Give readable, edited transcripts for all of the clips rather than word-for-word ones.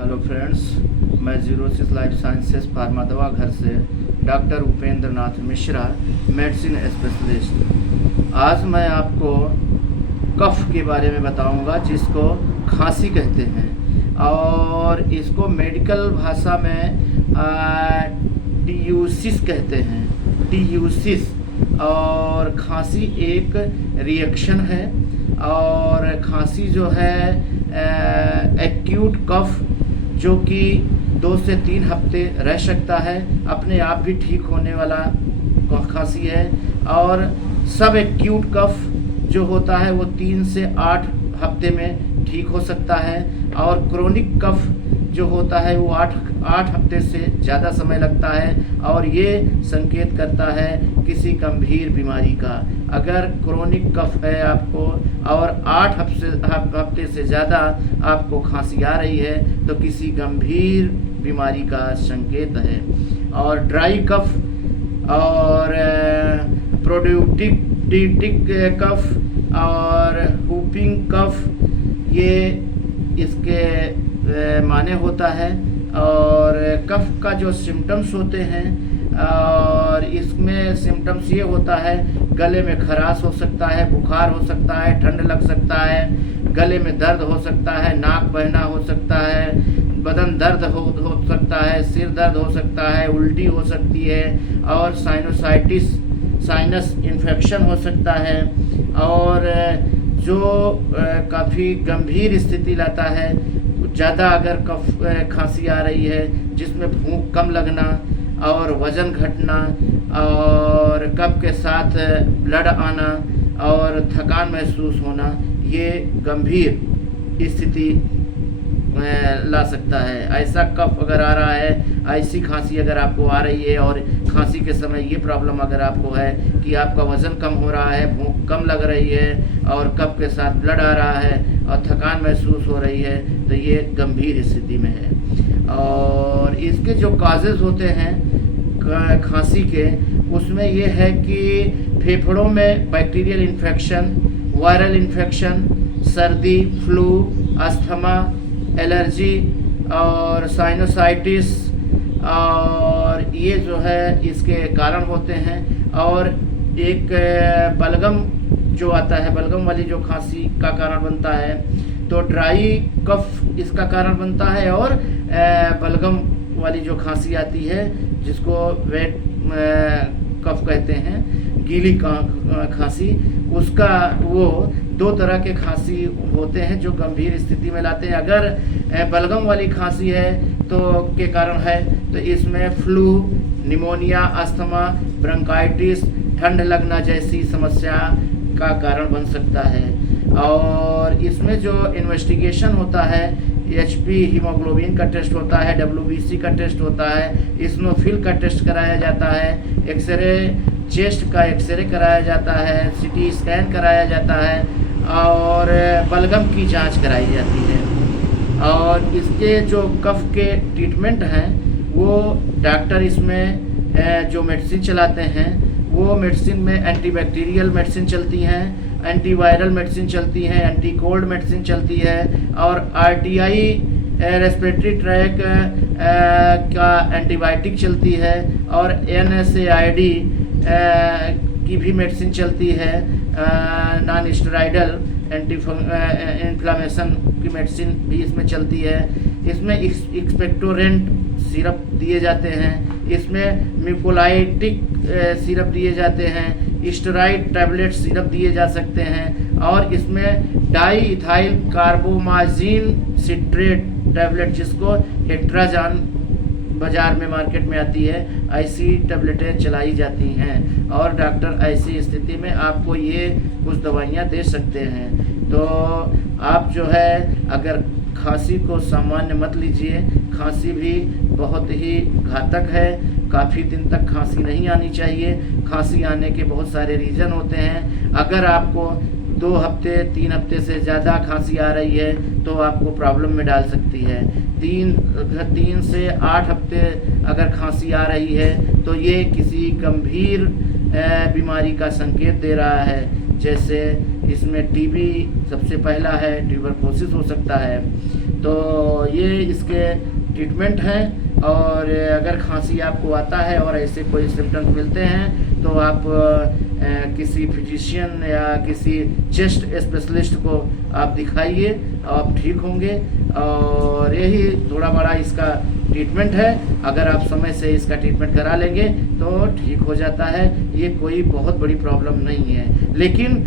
Hello friends, मैं xerosis life sciences pharma दवा घर से doctor Upendra Nath Mishra, medicine specialist. आज मैं आपको कफ के बारे में बताऊंगा, जिसको खांसी कहते हैं और इसको मेडिकल भाषा में टीयूसिस कहते हैं। टीयूसिस और खांसी एक रिएक्शन है और खांसी जो है एक्यूट कफ जो कि 2 से 3 हफ्ते रह सकता है, अपने आप भी ठीक होने वाला खांसी है। और सब एक्यूट कफ जो होता है वो 3 से 8 हफ्ते में ठीक हो सकता है और क्रोनिक कफ जो होता है वो 8 हफ्ते से ज़्यादा समय लगता है और ये संकेत करता है किसी गंभीर बीमारी का। अगर क्रोनिक कफ है आपको और 8 हफ्ते से ज़्यादा आपको खांसी आ रही है तो किसी गंभीर बीमारी का संकेत है। और ड्राई कफ और प्रोड्यूटिक कफ और हुपिंग कफ ये इसके माने होता है। और कफ का जो सिम्टम्स होते हैं और इसमें सिम्टम्स ये होता है, गले में खराश हो सकता है, बुखार हो सकता है, ठंड लग सकता है, गले में दर्द हो सकता है, नाक बहना हो सकता है, बदन दर्द हो सकता है, सिर दर्द हो सकता है, उल्टी हो सकती है और साइनस इन्फेक्शन हो सकता है। और जो काफ़ी गंभीर स्थिति लाता है, ज़्यादा अगर खांसी आ रही है जिसमें भूख कम लगना और वज़न घटना और कफ के साथ ब्लड आना और थकान महसूस होना, ये गंभीर स्थिति ला सकता है। ऐसा कफ अगर आ रहा है, ऐसी खांसी अगर आपको आ रही है और खांसी के समय ये प्रॉब्लम अगर आपको है कि आपका वज़न कम हो रहा है, भूख कम लग रही है और कफ के साथ ब्लड आ रहा है और थकान महसूस हो रही है, तो ये गंभीर स्थिति में है। और इसके जो काजेज़ होते हैं खांसी के, उसमें ये है कि फेफड़ों में बैक्टीरियल इन्फेक्शन, वायरल इन्फेक्शन, सर्दी, फ्लू, अस्थमा, एलर्जी और साइनोसाइटिस, और ये जो है इसके कारण होते हैं। और एक बलगम जो आता है, बलगम वाली जो खांसी का कारण बनता है, तो ड्राई कफ इसका कारण बनता है। और बलगम वाली जो खांसी आती है जिसको वेट कफ कहते हैं, गीली खांसी, उसका वो 2 तरह के खांसी होते हैं जो गंभीर स्थिति में लाते हैं। अगर बलगम वाली खांसी है तो के कारण है तो इसमें फ्लू, निमोनिया, अस्थमा, ब्रोंकाइटिस, ठंड लगना जैसी समस्या का कारण बन सकता है। और इसमें जो इन्वेस्टिगेशन होता है, HP हीमोग्लोबिन का टेस्ट होता है, WBC का टेस्ट होता है, इस्नोफिल का टेस्ट कराया जाता है, एक्सरे चेस्ट का एक्सरे कराया जाता है, CT स्कैन कराया जाता है और बलगम की जांच कराई जाती है। और इसके जो कफ के ट्रीटमेंट हैं वो डॉक्टर इसमें जो मेडिसिन चलाते हैं, वो मेडिसिन में एंटीबैक्टीरियल मेडिसिन चलती हैं, एंटीवायरल मेडिसिन चलती हैं, एंटी कोल्ड मेडिसिन चलती है और RTI रेस्पिरेटरी ट्रैक का एंटीबायोटिक चलती है और NSAID की भी मेडिसिन चलती है, नॉन स्टेरॉइडल एंटी इन्फ्लामेशन की मेडिसिन भी इसमें चलती है। इसमें एक्सपेक्टोरेंट सिरप दिए जाते हैं, इसमें म्यूकोलाइटिक सिरप दिए जाते हैं, स्टेरॉइड टैबलेट सिरप दिए जा सकते हैं और इसमें डाई इथाइल कार्बोमाजिन सिट्रेट टैबलेट, जिसको हेट्राजान बाज़ार में मार्केट में आती है, ऐसी टैबलेटें चलाई जाती हैं। और डॉक्टर ऐसी स्थिति में आपको ये कुछ दवाइयाँ दे सकते हैं। तो आप जो है अगर खांसी को सामान्य मत लीजिए, खांसी भी बहुत ही घातक है। काफ़ी दिन तक खांसी नहीं आनी चाहिए। खांसी आने के बहुत सारे रीज़न होते हैं। अगर आपको 2 हफ्ते 3 हफ्ते से ज़्यादा खांसी आ रही है तो आपको प्रॉब्लम में डाल सकती है। 3 से 8 हफ्ते अगर खांसी आ रही है तो ये किसी गंभीर बीमारी का संकेत दे रहा है। जैसे इसमें टीबी सबसे पहला है, ट्यूबरकुलोसिस हो सकता है, तो ये इसके ट्रीटमेंट हैं। और अगर खांसी आपको आता है और ऐसे कोई सिम्टम्स मिलते हैं तो आप किसी फिजिशियन या किसी चेस्ट स्पेशलिस्ट को आप दिखाइए, आप ठीक होंगे। और यही थोड़ा बड़ा इसका ट्रीटमेंट है। अगर आप समय से इसका ट्रीटमेंट करा लेंगे तो ठीक हो जाता है। ये कोई बहुत बड़ी प्रॉब्लम नहीं है, लेकिन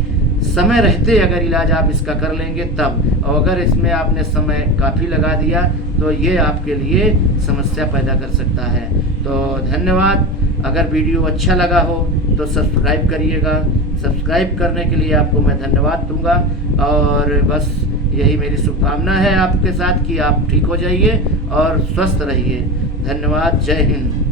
समय रहते अगर इलाज आप इसका कर लेंगे तब। और अगर इसमें आपने समय काफ़ी लगा दिया तो ये आपके लिए समस्या पैदा कर सकता है। तो धन्यवाद। अगर वीडियो अच्छा लगा हो तो सब्सक्राइब करिएगा। सब्सक्राइब करने के लिए आपको मैं धन्यवाद दूंगा। और बस यही मेरी शुभकामना है आपके साथ कि आप ठीक हो जाइए और स्वस्थ रहिए। धन्यवाद। जय हिंद।